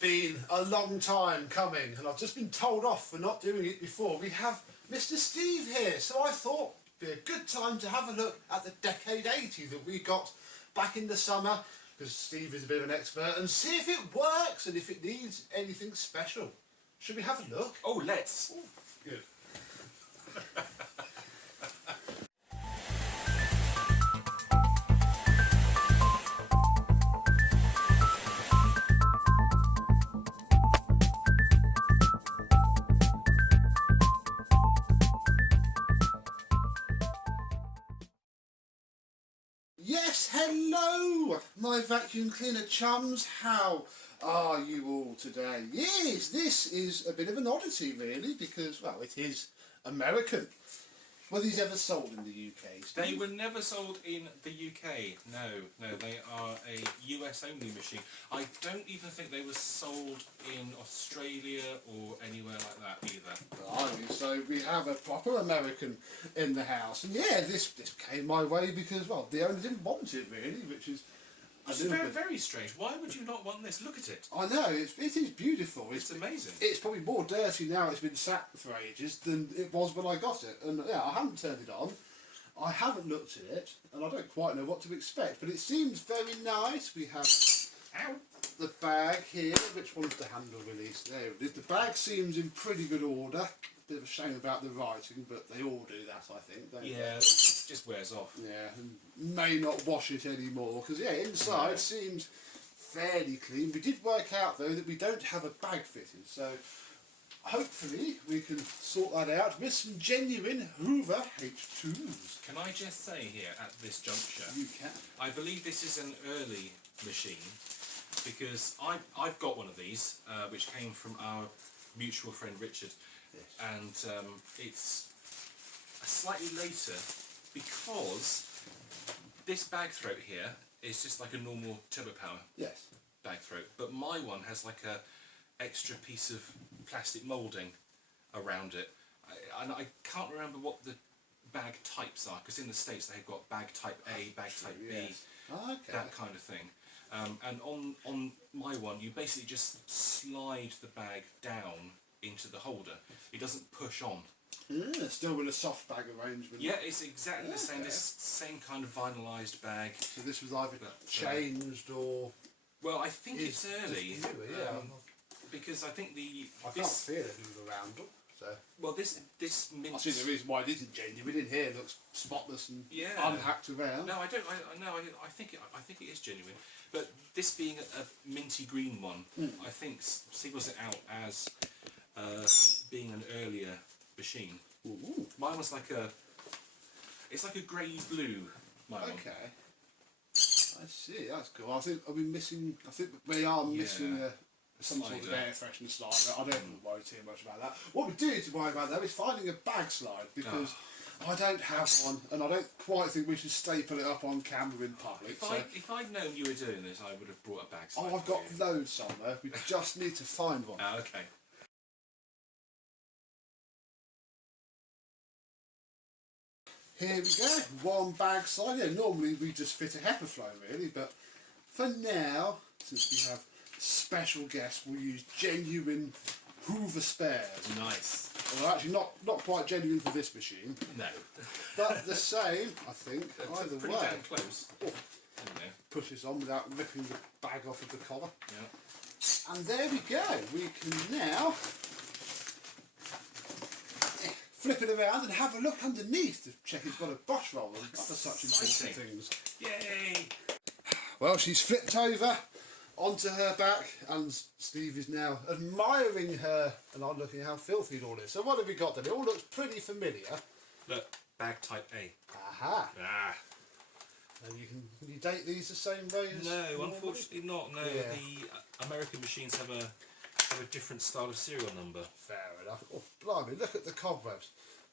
been a long time coming, and I've just been told off for not doing it before. We have Mr. Steve here, so I thought it'd be a good time to have a look at the Decade 80 that we got back in the summer, because Steve is a bit of an expert, and see if it works and if it needs anything special. Should we have a look? Oh, let's. Ooh, good. Yes, hello, my vacuum cleaner chums. How are you all today? Yes, this is a bit of an oddity, really, because, well, it is American. Were these ever sold in the UK, Steve? They were never sold in the UK. No, they are a US only machine. I don't even think they were sold in Australia or anywhere like that either. Blimey, so we have a proper American in the house. And yeah, this came my way because, well, the owner didn't want it, really, which is... It's very, very strange. Why would you not want this? Look at it. I know, it is beautiful. It's amazing. It's probably more dirty now it's been sat for ages than it was when I got it. And yeah, I haven't turned it on. I haven't looked at it, and I don't quite know what to expect. But it seems very nice. We have the bag here. Which one's the handle release? There it is. The bag seems in pretty good order. Bit of a shame about the writing, but they all do that, I think, don't they? Yeah, it just wears off. Yeah, and may not wash it anymore, because yeah, inside seems fairly clean. We did work out though that we don't have a bag fitted, so hopefully we can sort that out with some genuine Hoover H2s. Can I just say here at this juncture, You can. I believe this is an early machine because I've got one of these which came from our mutual friend Richard. Yes. And it's slightly later because this bag throat here is just like a normal turbo power Yes. bag throat, but my one has like a extra piece of plastic moulding around it, and I can't remember what the bag types are because in the States they've got bag type A, bag type B, Yes. Okay. that kind of thing. And on my one you basically just slide the bag down into the holder. It doesn't push on. Still with a soft bag arrangement. Yeah, it's exactly the same. Okay. This same kind of vinylized bag. So this was either But, changed or... Well, I think it's early Yeah. because I think I can't feel it Hoover roundel. So. well this mint. I see the reason why it isn't genuine. In here it looks spotless and Yeah. unhacked around. No, I don't. I think it is genuine. But this being a minty green one, I think singles it out as being an earlier machine. Ooh. Mine was like it's like a grey blue. My one. Okay. I see. That's cool. I think we are missing some sort of Slider. air freshener slider. I don't worry too much about that. What we do need to worry about though is finding a bag slide because I don't have one, and I don't quite think we should staple it up on camera in public. If I'd known you were doing this, I would have brought a bag slide. I've got loads somewhere. We just need to find one. Okay. Here we go, one bag slide. Yeah, normally we just fit a HEPA flow really, but for now, since we have special guests, we'll use genuine Hoover spares. Nice. Well, actually not quite genuine for this machine, No. but the same, I think, either Pretty way. damn close. Oh, There we go. push this on without ripping the bag off of the collar. Yeah. And there we go, we can now flip it around and have a look underneath to check it's got a brush roll and other such important things. Yay! Well, she's flipped over onto her back and Steve is now admiring her and I'm looking at how filthy it all is. So what have we got then? It all looks pretty familiar. Look, bag type A. Aha! Ah. And can you date these the same way as No, normally? unfortunately not. No, Yeah. the American machines have a different style of serial number. Fair enough. Oh, blimey, look at the cobwebs.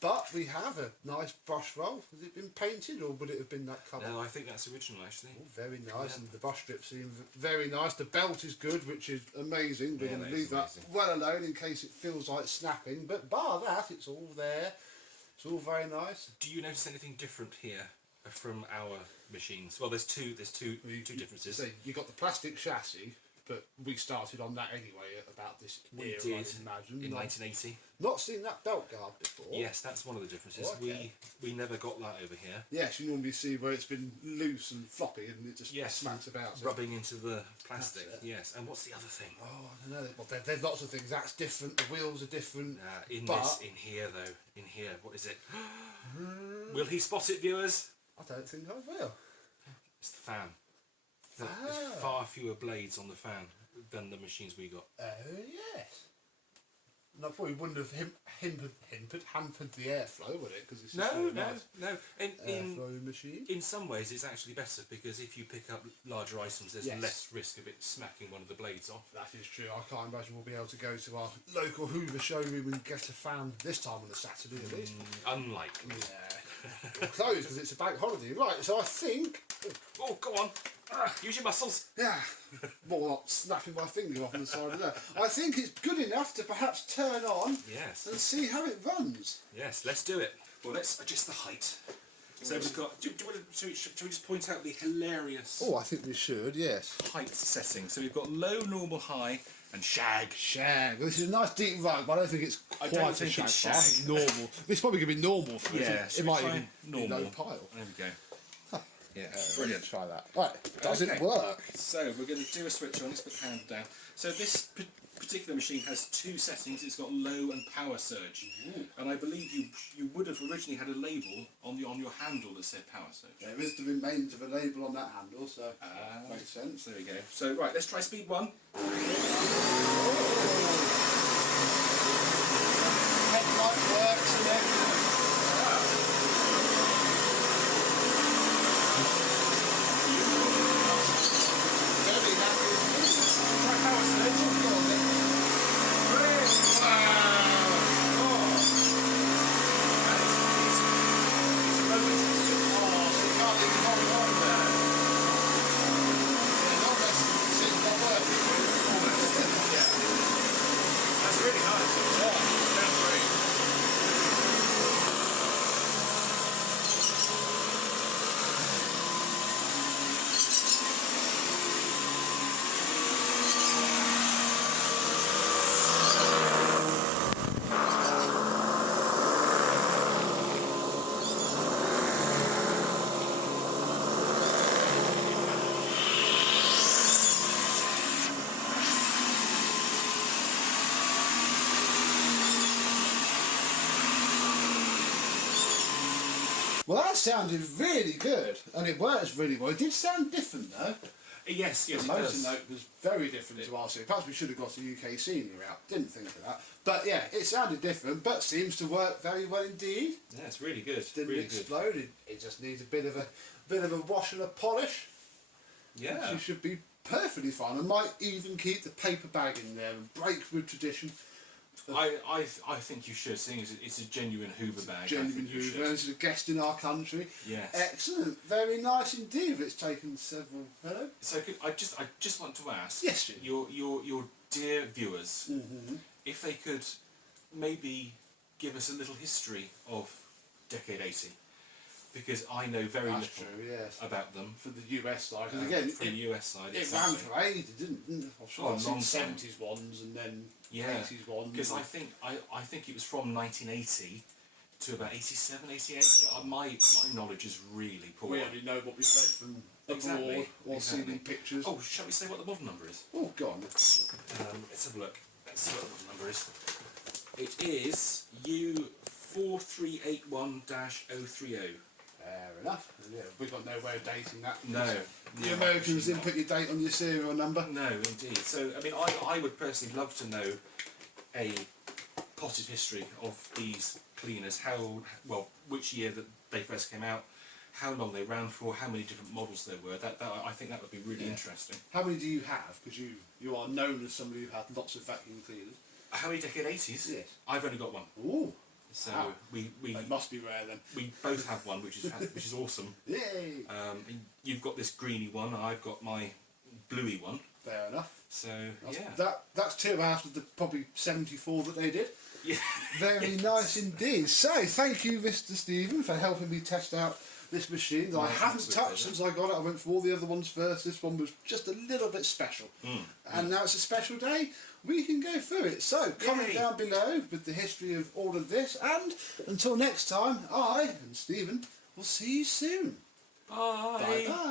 But we have a nice brush roll. Has it been painted or would it have been that colour? No, I think that's original actually. Oh, very nice, Yeah. and the brush strips seem very nice. The belt is good, which is amazing. We're Yeah, going to that leave is that amazing. well alone in case it feels like snapping. But bar that, it's all there. It's all very nice. Do you notice anything different here from our machines? Well, there's two differences. So you got the plastic chassis, but we started on that anyway at about this We era, did I'd imagine. in 1980. Not seen that belt guard before. Yes, that's one of the differences. Okay. We never got that over here. Yes, you normally see where it's been loose and floppy and it just Yes, smacks about. rubbing into the plastic. That's it. Yes, and what's the other thing? Oh, I don't know. Well, there's lots of things. That's different. The wheels are different. In here though, in here, what is it? Hmm. Will he spot it, viewers? I don't think I will. It's the fan. There's far fewer blades on the fan than the machines we got. Oh, yes. And I probably wouldn't have hampered the airflow, would it? Because it's just No. airflow machine. In some ways, it's actually better because if you pick up larger items, there's Yes. less risk of it smacking one of the blades off. That is true. I can't imagine we'll be able to go to our local Hoover showroom and get a fan this time on a Saturday at least. Unlikely. Yeah. We're closed because it's a bank holiday. Right, so I think... Oh, go on. Use your muscles. Yeah. More not snapping my finger off on the side of that. I think it's good enough to perhaps turn on Yes. and see how it runs. Yes, let's do it. Well, let's adjust the height. So we've got... Should we just point out the hilarious Oh, I think we should, yes. height setting? So we've got low, normal, high, and shag. Shag. This is a nice deep rug, but I don't think it's I quite don't a think shag. it's I think shag. normal. It's probably going to be normal for us. Yeah, It should might we try even normal? be low pile. There we go. Yeah, Brilliant. Try that. Right. Does it Okay. work? So we're going to do a switch on. Let's put the handle down. So this particular machine has two settings. It's got low and power surge, and I believe you would have originally had a label on your handle that said power surge. There is the remains of a label on that handle, so makes sense. There we go. So right, let's try speed 1. Headlight works and everything. Very happy. Try power surge. That's really nice. Sounds great. Well, that sounded really good, and it works really well. It did sound different though. Yes, The it motor does. note was very different to ours. Perhaps we should have got a UK senior out. Didn't think of that. But yeah, it sounded different, but seems to work very well indeed. Yeah, it's really good. Didn't really explode. It just needs a bit of a wash and a polish. good. Yeah. She should be perfectly fine. I might even keep the paper bag in there and break with tradition. I think you should, seeing as it's a genuine Hoover bag. I Genuine think you Hoover, should. and it's a guest in our country. Yes. Excellent. Very nice indeed. It's taken several. Hello? So I just want to ask Yes, Jim. your dear viewers if they could maybe give us a little history of Decade 80, because I know very That's little true, yes. about them. For the US side, because again, from the US side, it exactly. ran for ages, didn't it? I'm sure Oh, I've a long seen time. 70s ones and then Yeah, 80s ones. because I think it was from 1980 to about 87, 88. My knowledge is really poor. we only know what we've read from Exactly, abroad or exactly. seen in pictures. Oh, shall we say what the model number is? Oh, go on. Let's have a look. Let's see what the model number is. It is U4381-030. Fair enough. Yeah, we've got no way of dating that. No. The no, Americans didn't actually put your date on your serial number. not. No, indeed. So, I mean, I would personally love to know a potted history of these cleaners. Which year that they first came out, how long they ran for, how many different models there were. That I think that would be really interesting. How many do you have? Because you are known as somebody who had lots of vacuum cleaners. How many Decade 80s? Yes. I've only got one. Ooh. So Wow. we It must be rare then. we both have one, which is awesome. Yay! You've got this greeny one, and I've got my bluey one. Fair enough. So That's two out of the probably 74 that they did. yeah. Very nice indeed. So, thank you, Mr. Stephen, for helping me test out this machine that I haven't touched since I got it. I went for all the other ones first. This one was just a little bit special. And now it's a special day. We can go through it. So, comment down below with the history of all of this. And until next time, I and Stephen will see you soon. Bye. Bye-bye.